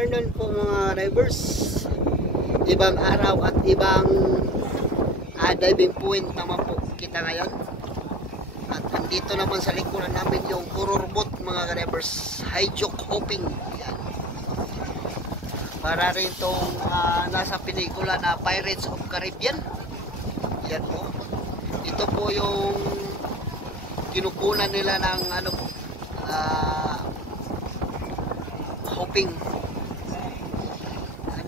afternoon po mga divers. Ibang araw at ibang diving point naman po kita ngayon. At andito naman sa likuran namin yung horror boat mga divers, high joke hopping. Yan. Para rin itong nasa pelikula na Pirates of Caribbean. Yan po. Ito po yung kinukunan nila ng ano po, hopping.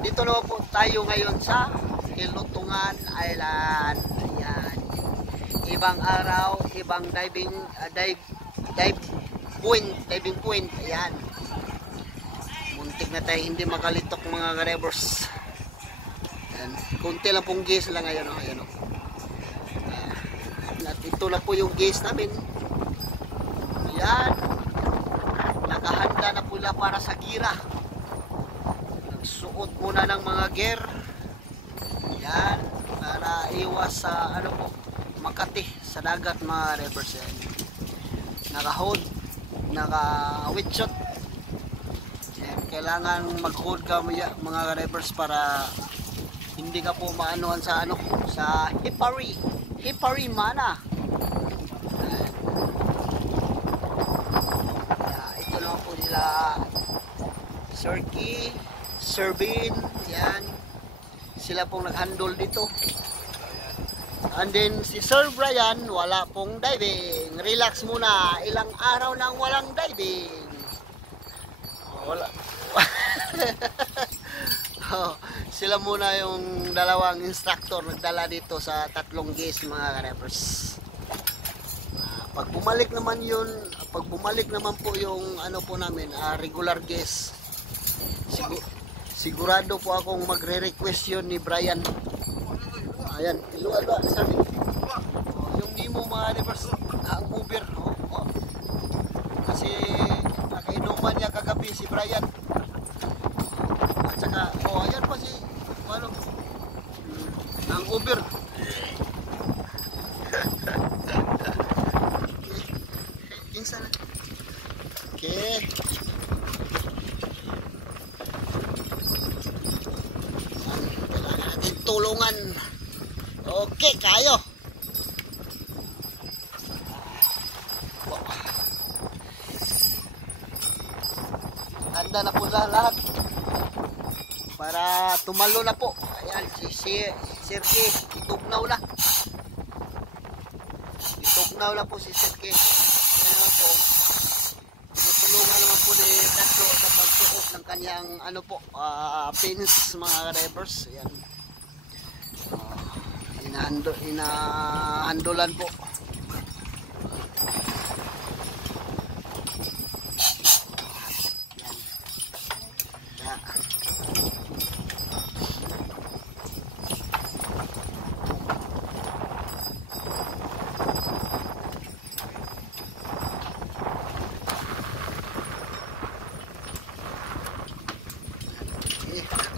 Dito naman po tayo ngayon sa Kilutungan Island. Ayan. Ibang araw, ibang diving point. Ayan. Muntik na tayo hindi makalitok mga ka-revers. Ayan. Kunti lang pong gas lang ngayon. Ayan. At ito lang po yung gas namin. Ayan. Nakahanda na pula para sa gira. Nagsuot muna ng mga gear. Yan, para iwas sa ano po, Makati sa dagat mga rivers. Yan. Naka-hold, naka-wetshot. Yan, kailangan mag-hold ka mga rivers para hindi ka po maanuhan sa ano, sa hipari mana. Ito lang po nila Sirky, Servin, yan. Sila pong nag-handle dito. And then si Sir Brian, wala pong diving. Relax muna, ilang araw nang walang diving. Wala. Sila muna yung dalawang instructor nagdala dito sa tatlong gas mga ka-revers. Pag bumalik naman po yung ano po namin, regular gas. Sigurado po akong magre-request yun ni Brian. Ayan, iluwag ba? Sabi. Yung Nemo mga rivers, ang Uber. Kasi nakainuman niya kagabi si Brian. At saka, ayan pa si ang Uber. Insan. Okay. Tulungan. Okay, kayo. Handa na po lahat para tumalo na po. Ayan, si Sirky, itugnaw na. Itugnaw na po si Sirky. Ayan na po. Tinutulungan naman po ni Tato sa pagsuot ng kanyang ano po, pins mga rivers. Ayan. Inahandolan po.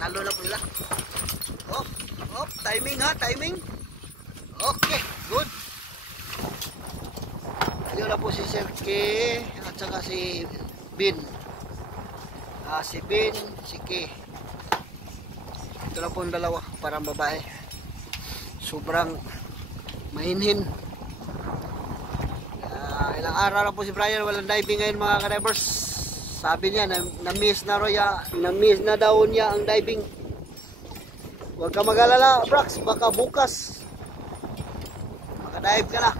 Talo na po nila. Timing ha, timing. Okay, good. Ayun na po si Sirky at saka si Bin. Si Bin, si Kay. Ito na po ang dalawa, parang babae. Sobrang mahinhin. Ilang araw na po si Brian walang diving ngayon mga ka-divers. Sabi niya, na-miss na daw niya ang diving. Huwag ka mag-alala, Brax, baka bukas makadive ka na.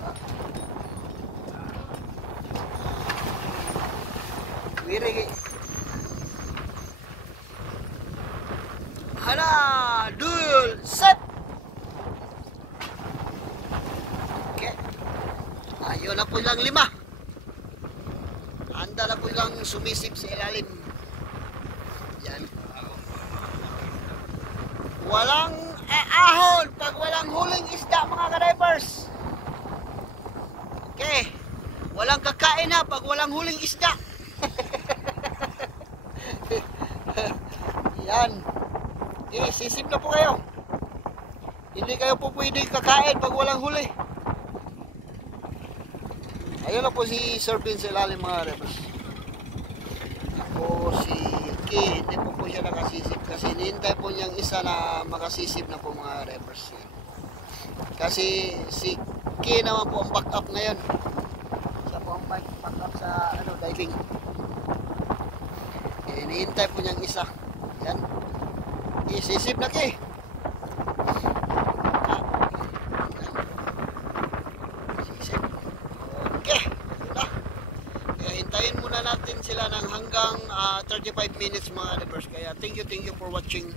Wirigi. Hala, dul, set. Okay. Ayun na po lang 5. Handa na po lang sumisip sa ilalim. Yan. Walang ahon pag walang huling isda mga ka-divers. Okay. Walang kakain na pag walang huling isda. Yan. Okay, sisip na po kayo. Hindi kayo po pwede kakain pag walang huli. Ayun na po si Sir Bin sa ilalim mga ka-divers. Ako si K. Ki, hindi po siya nakasisip kasi hinihintay po niyang isa na makasisip na po mga revers. Kasi si Ki naman po ang backup ngayon. Siya po ang backup sa diving. Hinihintay po niyang isa. Yan. Isisip na Ki. Sisip. Okay. Wala. Kaya hintayin muna natin sila ng hanggang 35 minutes mga revers. Kaya thank you for watching.